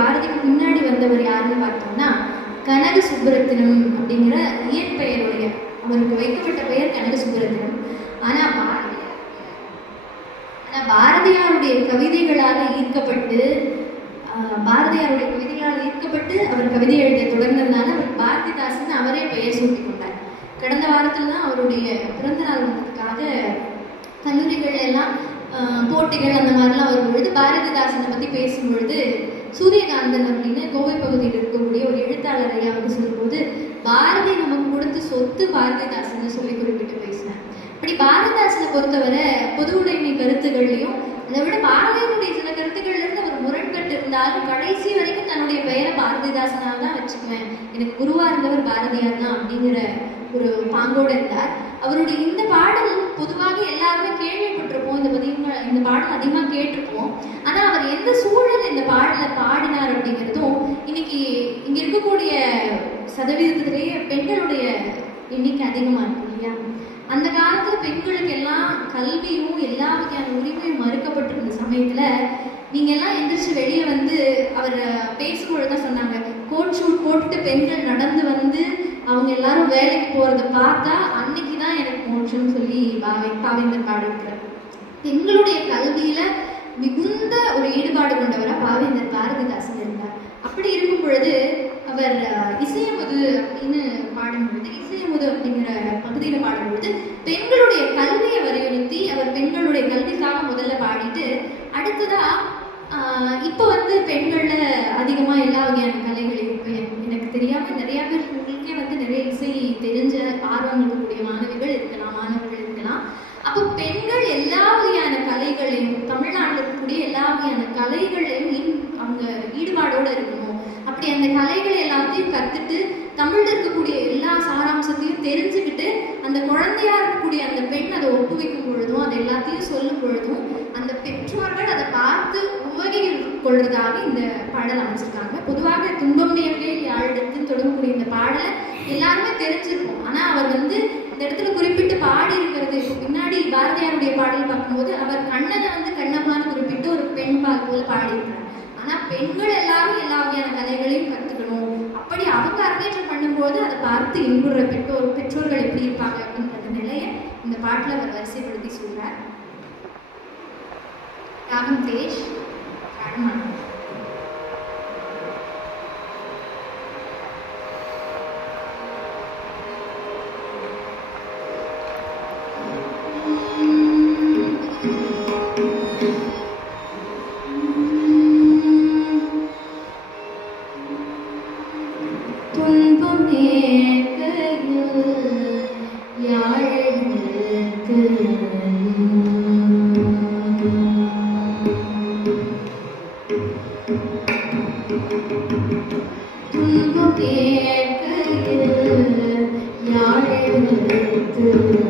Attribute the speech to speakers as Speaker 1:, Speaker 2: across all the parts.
Speaker 1: பாரதிக்கு முன்னாடி வந்தவர் யாருன்னு பார்த்தோம்னா கனக சுப்புரத்தினம் அப்படிங்கிற இயற்பெயருடைய அவருக்கு வைக்கப்பட்ட பெயர் கனக சுப்புரத்தினம் ஆனா பாரதியார் ஆனா பாரதியாருடைய கவிதைகளால் ஈர்க்கப்பட்டு பாரதியாருடைய கவிதைகளால் ஈர்க்கப்பட்டு அவர் கவிதை எழுத தொடர்ந்ததுனால அவர் பாரதிதாசன் அவரே பெயர் சூட்டிக் கொண்டார். கடந்த வாரத்தில் தான் அவருடைய பிறந்தநாள் வந்ததுக்காக கல்லூரிகள் எல்லாம் ஆஹ், போட்டிகள் அந்த மாதிரிலாம் வரும்பொழுது பாரதிதாசனை பற்றி பேசும்பொழுது சூரியகாந்தன் அப்படின்னு கோவை பகுதியில் இருக்கக்கூடிய ஒரு எழுத்தாளர் ஐயா வந்து சொல்லும்போது பாரதி நமக்கு கொடுத்த சொத்து பாரதிதாசன் சொல்லி குறிப்பிட்டு பேசினேன் இப்படி பாரதிதாசனை பொறுத்தவரை பொது உடைமை கருத்துக்கள்லையும் அதை விட பாரதியினுடைய சில கருத்துக்கள்ல இருந்து ஒரு முரண்பட்டு இருந்தாலும் கடைசி வரைக்கும் தன்னுடைய பெயரை பாரதிதாசனாக தான் வச்சுக்குவேன். எனக்கு குருவா இருந்தவர் பாரதியார் தான் அப்படிங்கிற ஒரு பாங்கோடு இருந்தார். அவருடைய இந்த பாட பொதுவாக எல்லாருமே கேள்விப்பட்டிருப்போம் இந்த பதிவு இந்த பாடல் அதிகமாக கேட்டிருப்போம். ஆனால் அவர் எந்த சூழல் இந்த பாடலை பாடினார் அப்படிங்கிறதும் இன்னைக்கு இங்கே இருக்கக்கூடிய சதவீதத்திலேயே பெண்களுடைய எண்ணிக்கை அதிகமாக இருக்கு இல்லையா? அந்த காலத்தில் பெண்களுக்கு எல்லாம் கல்வியும் எல்லா வகையான உரிமையும் மறுக்கப்பட்டிருந்த சமயத்தில் நீங்கள் எல்லாம் எந்திரிச்சு வெளியே வந்து அவர் பேசும்பொழுது தான் சொன்னாங்க கோட் ஷூட் போட்டுட்டு பெண்கள் நடந்து வந்து அவங்க எல்லாரும் வேலைக்கு போகிறத பார்த்தா அன்னைக்கு தான் எனக்கு மோட்சம்னு சொல்லி பாவை பாவேந்தர் பாடியிருக்கிறார். பெண்களுடைய கல்வியில மிகுந்த ஒரு ஈடுபாடு கொண்டவராக பாவேந்தர் பாரதிதாசன் இருந்தார். அப்படி இருக்கும் பொழுது அவர் இசையமுது அப்படின்னு பாடும்பொழுது இசையமுது அப்படிங்கிற பகுதியில் பாடும் பொழுது பெண்களுடைய கல்வியை வலியுறுத்தி அவர் பெண்களுடைய கல்விக்காக முதல்ல பாடிட்டு அடுத்ததா இப்போ வந்து பெண்கள்ல அதிகமா எல்லா வகையான கலைகள் இருக்கு எனக்கு தெரியாம நிறைய பேர் உங்களுக்கே வந்து நிறைய இசை தெரிஞ்ச ஆர்வம் இருக்கக்கூடிய மாணவிகள் இருக்கலாம் மாணவர்கள் இருக்கலாம் அப்போ பெண்கள் எல்லா வகையான கலைகளையும் தமிழ்நாட்டில் இருக்கக்கூடிய எல்லா வகையான கலைகளையும் ஈ- அவங்க ஈடுபாடோட இருக்கணும் அப்படி அந்த கலைகள் எல்லாத்தையும் தமிழில் இருக்கக்கூடிய எல்லா சாராம்சத்தையும் தெரிஞ்சுக்கிட்டு அந்த குழந்தையா இருக்கக்கூடிய அந்த பெண் அதை ஒப்புவிக்கும் பொழுதும் அதை எல்லாத்தையும் சொல்லும் பொழுதும் அந்த பெற்றோர்கள் அதை பார்த்து உவகை கொள்றதாக இந்த பாடல் அமைச்சிருக்காங்க. பொதுவாக துன்பம் நேர்வே யாழிடத்துன்னு தொடங்கக்கூடிய இந்த பாடலை எல்லாருமே தெரிஞ்சிருக்கும். ஆனா அவர் வந்து இந்த இடத்துல குறிப்பிட்டு பாடி இருக்கிறது. இப்போ பின்னாடி பாரதியாருடைய பாடல் பார்க்கும்போது அவர் கண்ணனை வந்து கண்ணம்மான்னு குறிப்பிட்டு ஒரு பெண் பார்க்கும்போது பாடியிருக்கிறார். ஆனா பெண்கள் எல்லாரும் எல்லா வகையான கலைகளையும் அவங்க அரங்கேற்றம் பண்ணும்போது அதை பார்த்து இன்புற பெற்றோர் பெற்றோர்கள் எப்படி இருப்பாங்க அப்படின்ற நிலையை இந்த பாட்டில் அவர் வரிசைப்படுத்தி சொல்றார். ராகம் தேஷ் ராகமான കേട്ടത് ഞാൻ എടുത്ത്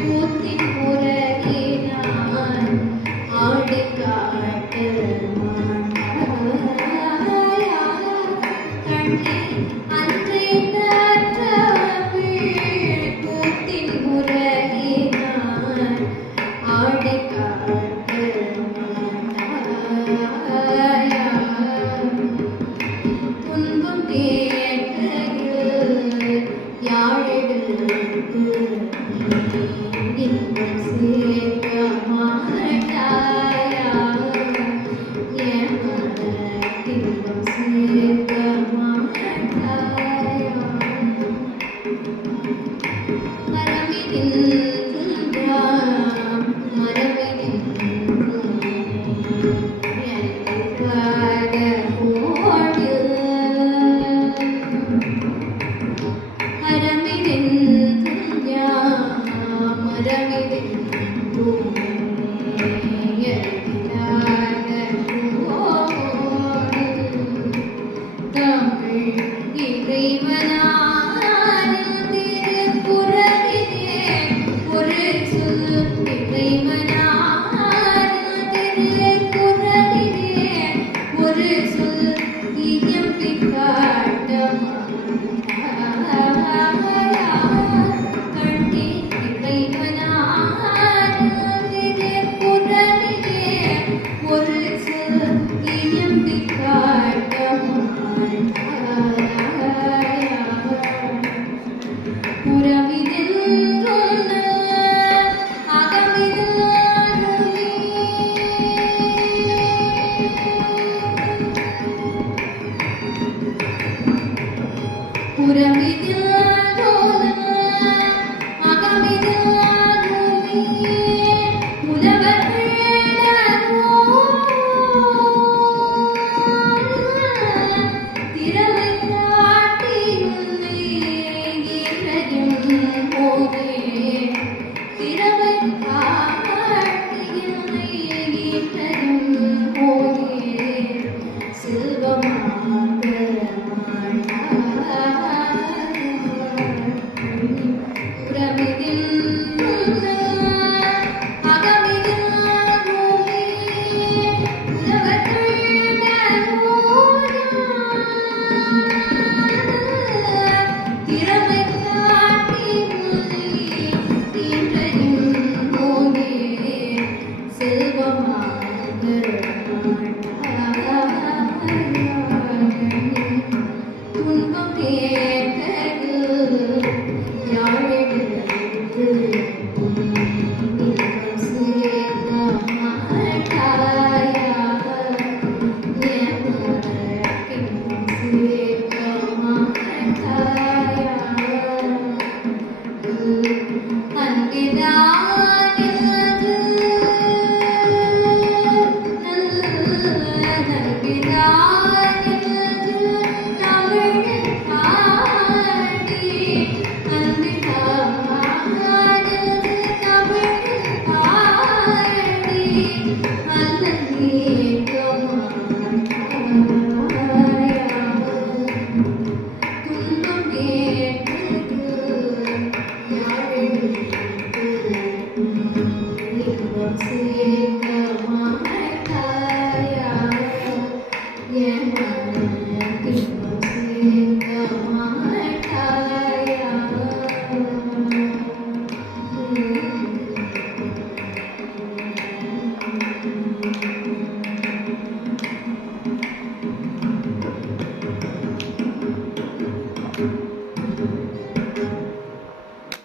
Speaker 1: பூத்தின் போல